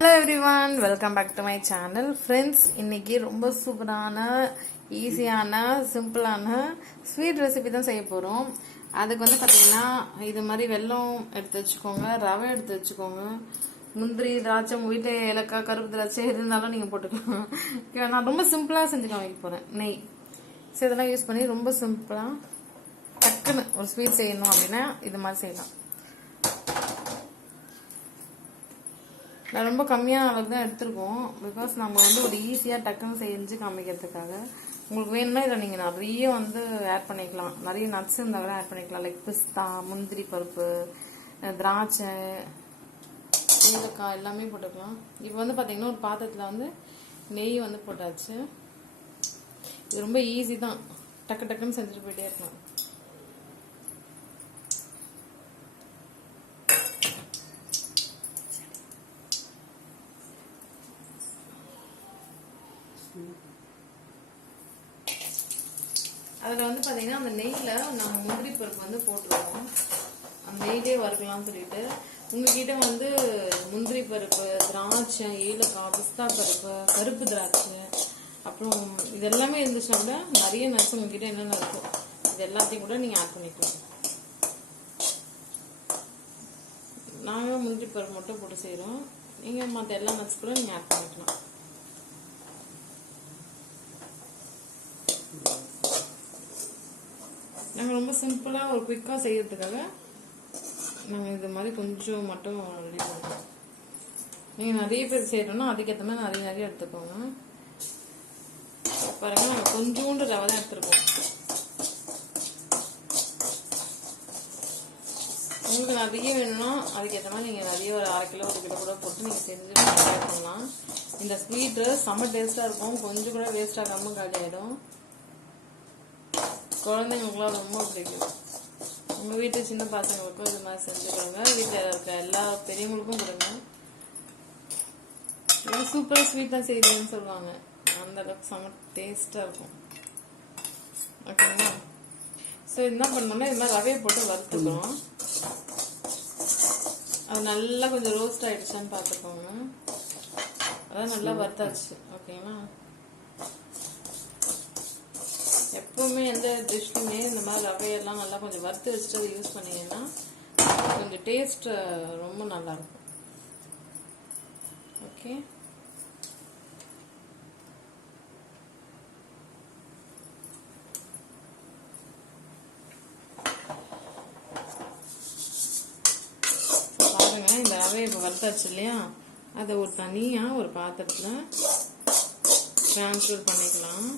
Hello everyone, welcome back to my channel. Friends, இன்னைக்கு ரொம்ப சூப்பரான ஈஸியான சிம்பிளான ஸ்வீட் ரெசிபி தான் செய்ய போகிறோம். அதுக்கு பார்த்தீங்கன்னா இது மாதிரி வெல்லம் எடுத்து வச்சுக்கோங்க, ரவை எடுத்து வச்சுக்கோங்க, முந்திரி, திராட்சை, உங்கள் வீட்டில் ஏலக்காய், கருப்பு திராட்சை எது இருந்தாலும் நீங்கள் போட்டுக்கலாம். நான் ரொம்ப சிம்பிளாக செஞ்சு காமிக்க போகிறேன். நெய் ஸோ இதெல்லாம் யூஸ் பண்ணி ரொம்ப சிம்பிளாக டக்குன்னு ஒரு ஸ்வீட் செய்யணும் அப்படின்னா இது மாதிரி செய்யலாம். நான் ரொம்ப கம்மியான அளவுக்கு தான் எடுத்துருக்கோம். பிகாஸ் நம்ம ஒரு ஈஸியாக டக்குன்னு செஞ்சு காமிக்கிறதுக்காக. உங்களுக்கு வேணும்னா இதில் நீங்கள் நிறைய ஆட் பண்ணிக்கலாம். நிறைய நட்ஸ் இருந்தால் கூட ஆட் பண்ணிக்கலாம். லைக் பிஸ்தா, முந்திரி பருப்பு, திராட்சை, ஏலக்காய் எல்லாமே போட்டுக்கலாம். இப்போ பார்த்தீங்கன்னா ஒரு பாத்திரத்தில் நெய் போட்டாச்சு. இது ரொம்ப ஈஸி தான், டக்கு டக்குன்னு செஞ்சுட்டு போயிட்டே இருக்கலாம். அதில் பார்த்தீங்கன்னா அந்த நெய்யில் நம்ம முந்திரி பருப்பு போட்டுருவோம். அந்த நெய்யிலே வறுக்கலாம்னு சொல்லிட்டு உங்ககிட்ட முந்திரி பருப்பு, திராட்சை, ஏலக்காய், பிஸ்தா பருப்பு, கருப்பு திராட்சை, அப்புறம் இது எல்லாமே இருந்துச்சுன்னா கூட நிறைய நட்ஸ் உங்ககிட்ட என்னென்ன இருக்கும் இது எல்லாத்தையும் கூட நீங்கள் ஆட் பண்ணிக்கலாம். நாங்கள் முந்திரி பருப்பு மட்டும் போட்டு செய்கிறோம். நீங்கள் மற்ற எல்லா நட்ஸ் கூட நீங்கள் ஆட் பண்ணிக்கலாம். நாங்கள் ரொம்ப சிம்பிளாக ஒரு குயிக்காக செய்யறதுக்காக நாங்கள் இது மாதிரி கொஞ்சம் மட்டும் ரெடி பண்ணுறோம். நீங்கள் நிறைய பேர் செய்கிறோன்னா அதுக்கேற்ற மாதிரி நிறைய எடுத்துக்கோங்க. பாருங்க, நாங்கள் கொஞ்சோண்டு ரவை தான் எடுத்துருக்கோம். உங்களுக்கு நிறைய வேணும்னா அதுக்கேற்ற மாதிரி நீங்கள் நிறைய ஒரு 1/2 கிலோ 1 கிலோ கூட போட்டு நீங்கள் செஞ்சு பண்ணலாம். இந்த ஸ்வீட்டு செம்ம டேஸ்ட்டாக இருக்கும். கொஞ்சம் கூட வேஸ்ட் ஆகாமல் காலி ஆகிடும். குழந்தைங்களுக்குலாம் ரொம்ப பிடிக்கும். உங்கள் வீட்டு சின்ன பசங்களுக்கும் இது மாதிரி செஞ்சுக்கோங்க. வீட்டில் இருக்க எல்லா பெரியவங்களுக்கும் கொடுங்க. இது சூப்பராக ஸ்வீட்டாக செய்யுதுன்னு சொல்லுவாங்க. அந்த அளவுக்கு செம்ம டேஸ்ட்டாக இருக்கும். ஓகேங்களா? ஸோ என்ன பண்ணோம்னா இது மாதிரி ரவையை போட்டு வறுத்துக்கிறோம். அது நல்லா கொஞ்சம் ரோஸ்ட் ஆகிடுச்சான்னு பார்த்துக்கோங்க. அதான் நல்லா வறுத்தாச்சு. ஓகேங்களா? எப்பவுமே எந்த டிஷ்ஷுமே இந்த மாதிரி ரவையெல்லாம் நல்லா கொஞ்சம் வறுத்து வச்சுட்டு அதை யூஸ் பண்ணீங்கன்னா கொஞ்சம் டேஸ்ட் ரொம்ப நல்லா இருக்கும். ஓகே, பாருங்க, இந்த ரவையை இப்போ வறுத்தாச்சு இல்லையா, அதை ஒரு தனியாக ஒரு பாத்திரத்தில் ட்ரான்ஸ்ஃபர் பண்ணிக்கலாம்.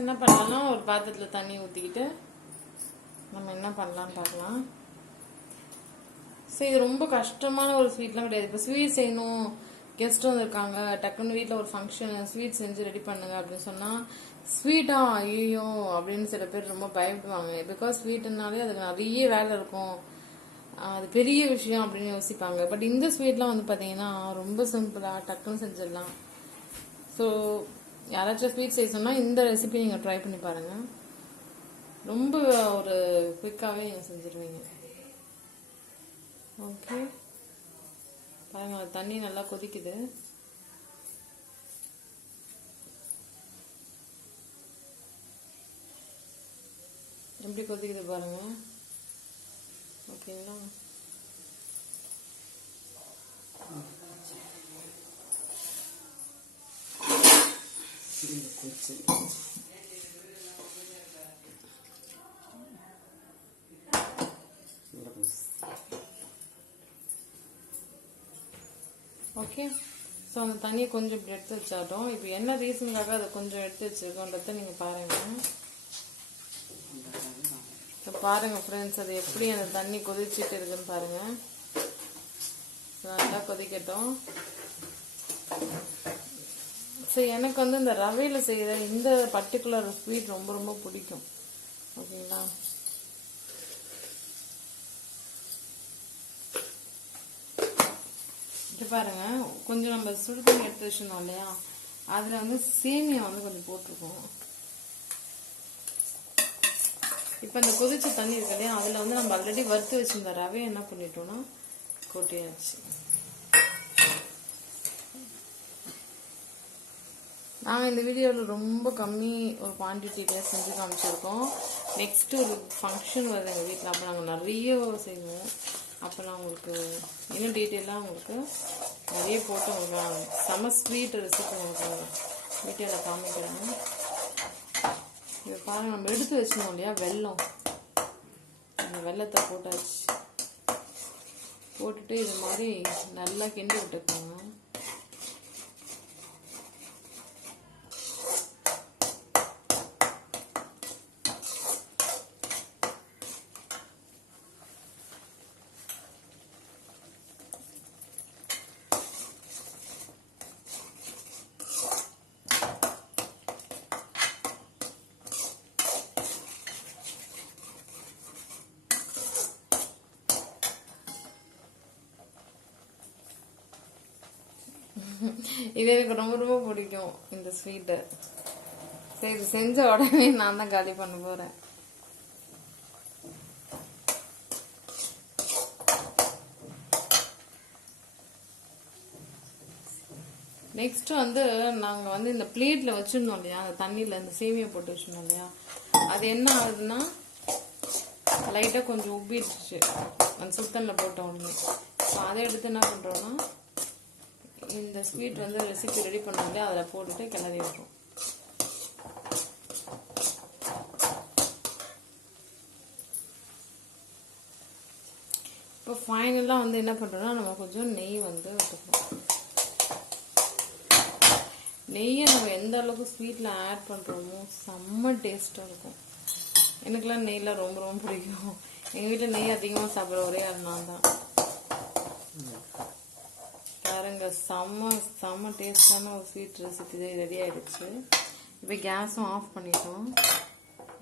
என்ன பண்ணலாம், ஒரு பாத்திரத்தில் தண்ணி ஊற்றிக்கிட்டு நம்ம என்ன பண்ணலான்னு பார்க்கலாம். ஸோ இது ரொம்ப கஷ்டமான ஒரு ஸ்வீட்லாம் கிடையாது. இப்போ ஸ்வீட் செய்யணும், கெஸ்ட் வந்திருக்காங்க, டக்குன்னு வீட்டில் ஒரு ஃபங்க்ஷன், ஸ்வீட் செஞ்சு ரெடி பண்ணுங்க அப்படின்னு சொன்னால் ஸ்வீட்டா ஐயோ அப்படின்னு சில பேர் ரொம்ப பயப்படுவாங்க. பிகாஸ் ஸ்வீட்டுனாலே அதுக்கு நிறைய வேலை இருக்கும், அது பெரிய விஷயம் அப்படின்னு யோசிப்பாங்க. பட் இந்த ஸ்வீட்லாம் பார்த்தீங்கன்னா ரொம்ப சிம்பிளாக டக்குன்னு செஞ்சிடலாம். ஸோ யாராச்சும் ஸ்வீட் செய்ய சொன்னால் இந்த ரெசிபி நீங்கள் ட்ரை பண்ணி பாருங்கள். ரொம்ப ஒரு குயிக்காகவே நீங்கள் செஞ்சுருவீங்க. ஓகே, பாருங்கள், தண்ணி நல்லா கொதிக்குது. எப்படி கொதிக்குது பாருங்கள். ஓகேங்களா? ஓகே, ஸோ அந்த தண்ணியை கொஞ்சம் இப்படி எடுத்து வச்சாட்டோம். இப்போ என்ன ரீசனுக்காக அதை கொஞ்சம் எடுத்து வச்சுருக்கோன்றத நீங்கள் பாருங்கள். இப்போ பாருங்கள் ஃப்ரெண்ட்ஸ், அது எப்படி அந்த தண்ணி கொதிச்சுட்டு இருக்குன்னு பாருங்கள். நல்லா கொதிக்கட்டும். ஸோ எனக்கு இந்த ரவையில் செய்கிற இந்த பர்டிகுலர் ஸ்வீட் ரொம்ப ரொம்ப பிடிக்கும். ஓகேங்களா? இப்போ பாருங்க, கொஞ்சம் நம்ம சுடு தண்ணி எடுத்து வச்சிருந்தோம் இல்லையா, அதில் வந்து சேமியா வந்து கொஞ்சம் போட்டிருக்கோம். இப்போ இந்த கொதிச்ச தண்ணி இருக்கு இல்லையா, அதில் வந்து நம்ம ஆல்ரெடி வறுத்து வச்சிருந்த ரவை என்ன பண்ணிட்டோம்னா கொட்டியாச்சு. நாங்கள் இந்த வீடியோவில் ரொம்ப கம்மி ஒரு குவான்டிட்டியில் செஞ்சு காமிச்சிருக்கோம். நெக்ஸ்ட்டு ஒரு ஃபங்க்ஷன் வருது எங்கள் வீட்டில், அப்போ நாங்கள் நிறைய செய்வோம். அப்போ நான் உங்களுக்கு இன்னும் டீட்டெயிலாக உங்களுக்கு நிறைய போட்டு உங்களுக்கு செம ஸ்வீட் ரெசிபி உங்களுக்கு வீட்டில் காமிக்கிறேன். இப்போ பாருங்கள், நம்ம எடுத்து வச்சிருந்தோம் இல்லையா வெல்லம், அந்த வெல்லத்தை போட்டாச்சு. போட்டுட்டு இது மாதிரி நல்லா கிண்டி விட்டுக்கோங்க. இது எனக்கு ரொம்ப ரொம்ப பிடிக்கும் இந்த ஸ்வீட்டு. சரி, இது செஞ்ச உடனே நான் தான் காலி பண்ண போறேன். நெக்ஸ்ட் வந்து நாங்கள் வந்து இந்த பிளேட்ல வச்சிருந்தோம் இல்லையா, அந்த தண்ணியில் இந்த சேமியா போட்டு வச்சிருந்தோம் இல்லையா, அது என்ன ஆகுதுன்னா லைட்டாக கொஞ்சம் உப்பிடுச்சு அந்த சுத்தனில் போட்ட உடனே. ஸோ அதை எடுத்து என்ன பண்ணுறோன்னா இந்த ஸ்வீட் வந்து ரெசிபி ரெடி பண்ணோம் இல்லையா, அதில் போட்டுட்டு கிளறி விட்டுரும். இப்போ ஃபைனலாக வந்து என்ன பண்ணுறோன்னா நம்ம கொஞ்சம் நெய் வந்து விட்டுக்கிறோம். நெய்யை நம்ம எந்த அளவுக்கு ஸ்வீட்டில் ஆட் பண்ணுறோமோ செம்ம டேஸ்ட்டாக இருக்கும். எனக்குலாம் நெய்லாம் ரொம்ப ரொம்ப பிடிக்கும். எங்கள் வீட்டில் நெய் அதிகமாக சாப்பிட்ற ஒரே ஆள் நான் தான். பாருங்க, செம்ம டேஸ்டான ஒரு ஸ்வீட் ரெசிபி ரெடி ஆகிடுச்சு. இப்போ கேஸும் ஆஃப் பண்ணிட்டோம்.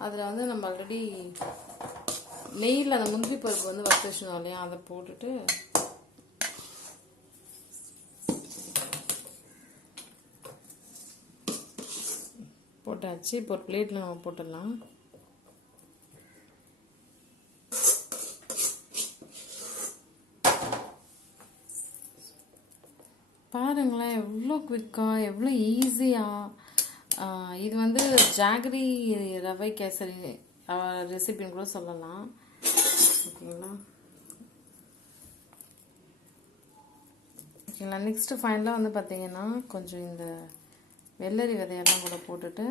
அதில் வந்து நம்ம ஆல்ரெடி நெய்யில் அந்த முந்திரி பருப்பு வந்து வறுத்து வச்சிருந்தோம் இல்லையா, அதை போட்டுட்டு போட்டாச்சு. இப்போ ஒரு பிளேட்டில் நம்ம போட்டுடலாம். பாருங்களேன் எவ்வளோ குவிக்காக, எவ்வளோ ஈஸியாக. இது வந்து ஜாகரி ரவை கேசரி ரெசிபின்னு கூட சொல்லலாம். ஓகேங்களா? ஓகேங்களா? நெக்ஸ்ட்டு ஃபைனலாக வந்து பார்த்தீங்கன்னா கொஞ்சம் இந்த வெள்ளரி விதையெல்லாம் கூட போட்டுட்டு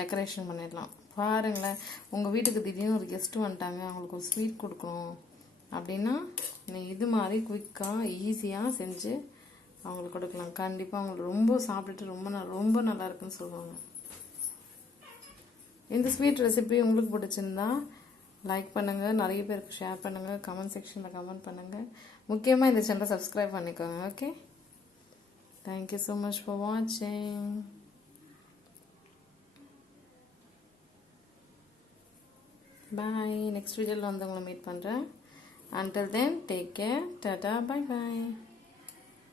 டெக்கரேஷன் பண்ணிடலாம். பாருங்களேன், உங்கள் வீட்டுக்கு திடீர்னு ஒரு கெஸ்ட்டு வந்துட்டாங்க, அவங்களுக்கு ஒரு ஸ்வீட் கொடுக்கணும் அப்படின்னா நீங்கள் இது மாதிரி குயிக்காக ஈஸியாக செஞ்சு அவங்களுக்கு கொடுக்கலாம். கண்டிப்பாக அவங்களுக்கு ரொம்ப சாப்பிட்டுட்டு ரொம்ப நல்லா இருக்குன்னு சொல்லுவாங்க. இந்த ஸ்வீட் ரெசிபி உங்களுக்கு பிடிச்சிருந்தா லைக் பண்ணுங்கள், நிறைய பேருக்கு ஷேர் பண்ணுங்கள், கமெண்ட் செக்ஷனில் கமெண்ட் பண்ணுங்கள். முக்கியமாக இந்த சேனலை சப்ஸ்கிரைப் பண்ணிக்கோங்க. Okay, thank you so much for வாட்சிங். பாய். நெக்ஸ்ட் வீடியோவில் வந்து உங்களை மீட் பண்ணுறேன். Until then, take care. Tata. Bye bye.